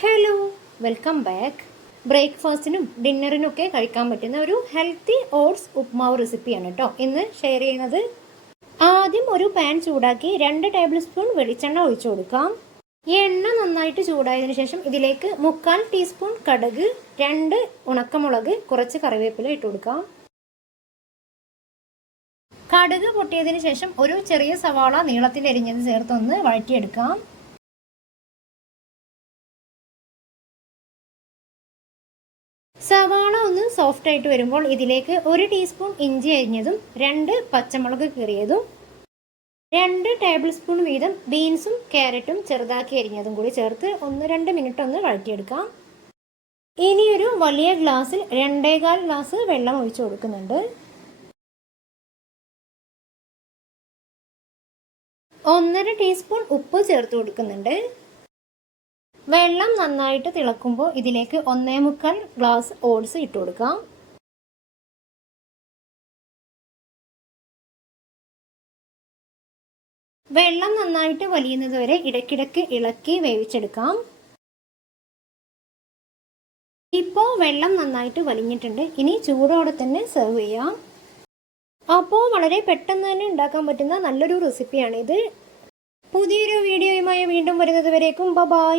Hello, welcome back. ബ്രേക്ക്ഫാസ്റ്റിനും ഡിന്നറിനൊക്കെ കഴിക്കാൻ പറ്റുന്ന ഒരു ഹെൽത്തി ഓട്സ് ഉപ്മാവ് റെസിപ്പിയാണ് കേട്ടോ ഇന്ന് ഷെയർ ചെയ്യുന്നത്. ആദ്യം ഒരു പാൻ ചൂടാക്കി 2 ടേബിൾ സ്പൂൺ വെളിച്ചെണ്ണ ഒഴിച്ചു കൊടുക്കാം. എണ്ണ നന്നായിട്ട് ചൂടായതിനു ശേഷം ഇതിലേക്ക് 3/4 ടീസ്പൂൺ കടുക്, 2 ഉണക്കമുളക്, കുറച്ച് കറിവേപ്പില ഇട്ട് കൊടുക്കാം. കടുക് പൊട്ടിയതിനു ശേഷം ഒരു ചെറിയ സവാള നീളത്തിൽ അരിഞ്ഞത് ചേർത്തൊന്ന് വഴറ്റിയെടുക്കാം. സവാള ഒന്ന് സോഫ്റ്റ് ആയിട്ട് വരുമ്പോൾ ഇതിലേക്ക് 1 ടീസ്പൂൺ ഇഞ്ചി അരിഞ്ഞതും 2 പച്ചമുളക് കീറിയതും 2 ടേബിൾ സ്പൂൺ വീതം ബീൻസും ക്യാരറ്റും ചെറുതാക്കി അരിഞ്ഞതും കൂടി ചേർത്ത് 1-2 മിനിറ്റ് ഒന്ന് വഴറ്റിയെടുക്കാം. ഇനി ഒരു വലിയ ഗ്ലാസ്സിൽ 2.25 ഗ്ലാസ് വെള്ളം ഒഴിച്ചു കൊടുക്കുന്നുണ്ട്. 1.5 ടീസ്പൂൺ ഉപ്പ് ചേർത്ത് കൊടുക്കുന്നുണ്ട്. വെള്ളം നന്നായിട്ട് തിളക്കുമ്പോൾ ഇതിലേക്ക് 1.25 ഗ്ലാസ് ഓട്സ് ഇട്ട് കൊടുക്കാം. വെള്ളം നന്നായിട്ട് വലിയുന്നത് വരെ ഇടയ്ക്കിടയ്ക്ക് ഇളക്കി വേവിച്ചെടുക്കാം. ഇപ്പോൾ വെള്ളം നന്നായിട്ട് വലിഞ്ഞിട്ടുണ്ട്. ഇനി ചൂടോടെ തന്നെ സെർവ് ചെയ്യാം. അപ്പോൾ വളരെ പെട്ടെന്ന് തന്നെ ഉണ്ടാക്കാൻ പറ്റുന്ന നല്ലൊരു റെസിപ്പിയാണിത്. പുതിയൊരു വീഡിയോയുമായി വീണ്ടും വരുന്നത് വരേക്കും ബൈ.